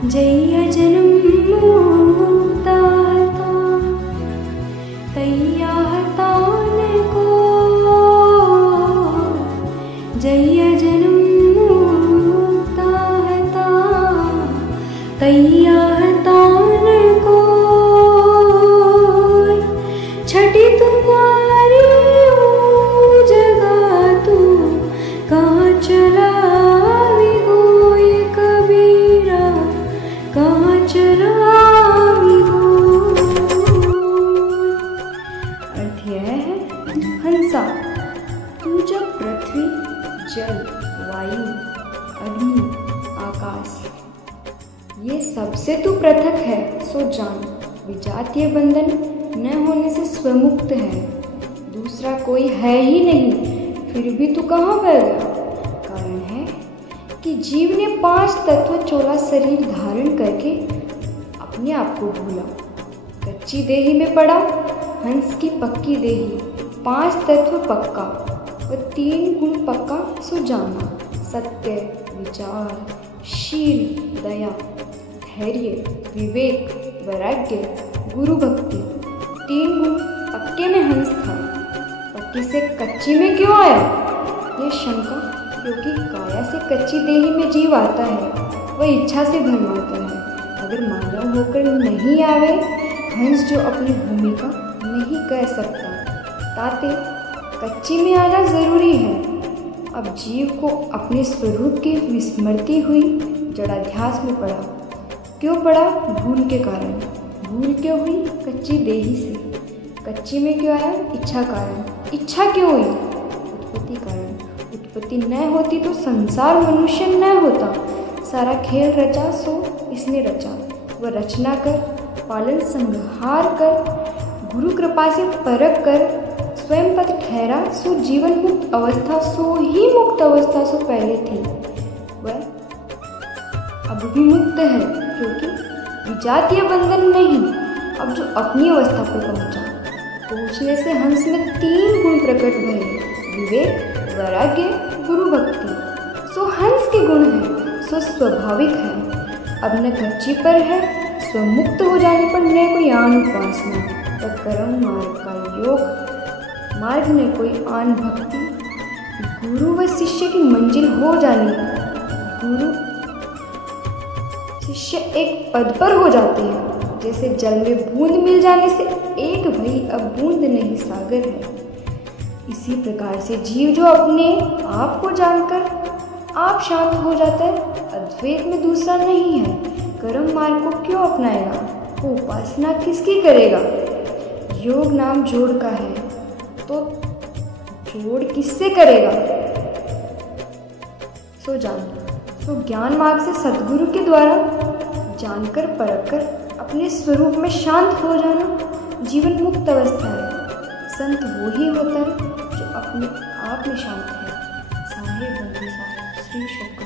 जय जन्म मुक्ताता तैया हतान को, जय जन्म मुक्ताता तैया हतान को, छठी तुम्हारी ओ जगह तू कहाँ चला हंसा। तू जब पृथ्वी जल वायु अग्नि आकाश ये सबसे तू पृथक है, सो जान विजातीय बंधन न होने से स्वमुक्त है। दूसरा कोई है ही नहीं, फिर भी तू कहाँ बह गया? कारण है कि जीव ने 5 तत्व चोला शरीर धारण करके अपने आप को भूला। कच्ची देही में पड़ा हंस की पक्की देही, 5 तत्व पक्का व 3 गुण पक्का, सो जाना सत्य विचार शील दया धैर्य विवेक वैराग्य गुरु भक्ति। 3 गुण पक्के में हंस था, पक्की से कच्ची में क्यों आया? यह शंका क्योंकि काया से कच्ची देही में जीव आता है, वह इच्छा से भरमाता है। अगर मानव होकर नहीं आवे हंस जो अपनी भूमिका नहीं कह सकता, ताते कच्ची में आना जरूरी है। अब जीव को अपने स्वरूप की विस्मृति हुई, जड़ाध्यास में पड़ा। क्यों पड़ा? भूल के कारण। भूल क्यों हुई? कच्ची देही से। कच्ची में क्यों आया? इच्छा कारण। इच्छा क्यों हुई? उत्पत्ति कारण। उत्पत्ति न होती तो संसार मनुष्य न होता। सारा खेल रचा सो इसने रचा, वह रचना कर पालन संहार कर गुरु कृपा से परख कर स्वयं पद ठहरा, सो जीवन मुक्त अवस्था सो ही मुक्त अवस्था सो पहले थी, वह अब भी मुक्त है, क्योंकि विजातीय बंधन नहीं। अब जो अपनी अवस्था पर पहुंचा, पहुंचने से हंस में 3 गुण प्रकट भये, विवेक वैराग्य गुरु भक्ति। सो हंस के गुण है, सो स्वाभाविक है। अब न कच्ची पर है, स्वमुक्त हो जाने पर न कोई आन उपासना, न कर्म मार्ग का योग मार्ग न कोई आन भक्ति। गुरु व शिष्य की मंजिल हो जाने, गुरु शिष्य एक पद पर हो जाते हैं। जैसे जल में बूंद मिल जाने से एक भई अब बूंद नहीं सागर है। इसी प्रकार से जीव जो अपने आप को जानकर आप शांत हो जाता है, अद्वैत में दूसरा नहीं है। कर्म मार्ग को क्यों अपनाएगा? वो उपासना किसकी करेगा? योग नाम जोड़ का है, तो जोड़ किससे करेगा? सो जानना। सो ज्ञान मार्ग से सद्गुरु के द्वारा जानकर परखकर अपने स्वरूप में शांत हो जाना जीवन मुक्त अवस्था है। संत वो ही होता है जो अपने आप में शांत है। साहे बंधु साहे श्री शक्ति।